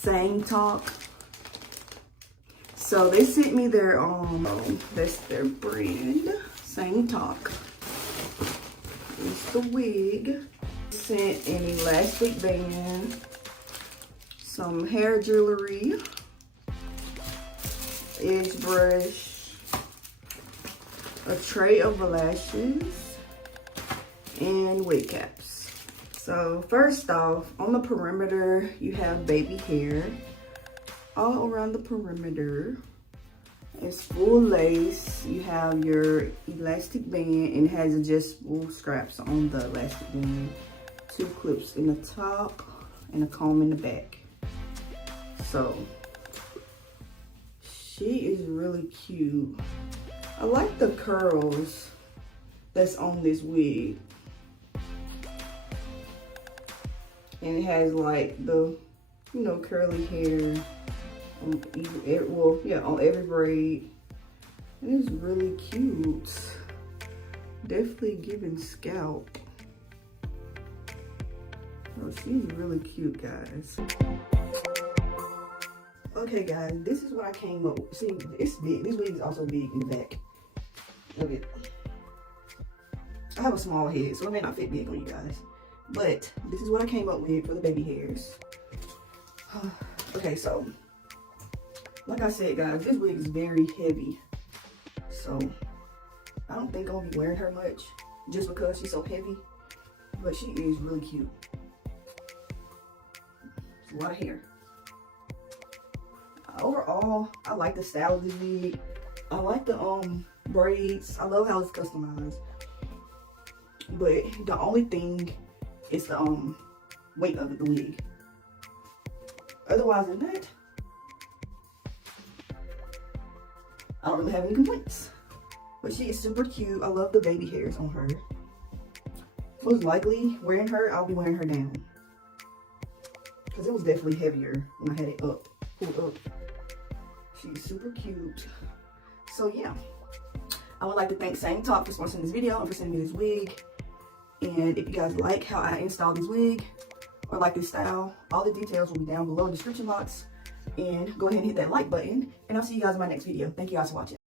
Sang Talk. So they sent me their that's their brand, Sang Talk. It's the wig. Sent an elastic band, some hair jewelry, edge brush, a tray of lashes, and wig caps. So first off, on the perimeter, you have baby hair all around the perimeter. It's full lace. You have your elastic band and it has adjustable straps on the elastic band. 2 clips in the top and a comb in the back. So she is really cute. I like the curls that's on this wig. And it has like the, you know, curly hair on on every braid. And it's really cute. Definitely giving scalp. Oh, she's really cute, guys. Okay, guys, this is what I came up with. See, it's big. This wig is also big in the back. Look at it. I have a small head, so it may not fit big on you guys. But this is what I came up with for the baby hairs. Okay, so like I said, guys, this wig is very heavy. So I don't think I'm gonna be wearing her much just because she's so heavy. But she is really cute. It's a lot of hair. Overall, I like the style of this wig. I like the braids. I love how it's customized. But the only thing is the weight of the wig. Otherwise than that, I don't really have any complaints. But she is super cute. I love the baby hairs on her. Most likely, wearing her, I'll be wearing her down. Because it was definitely heavier when I had it up, pulled up. She's super cute. So yeah, I would like to thank Sang Talk for sponsoring this video and for sending me this wig. And if you guys like how I installed this wig or like this style, all the details will be down below in the description box. And go ahead and hit that like button. And I'll see you guys in my next video. Thank you guys for watching.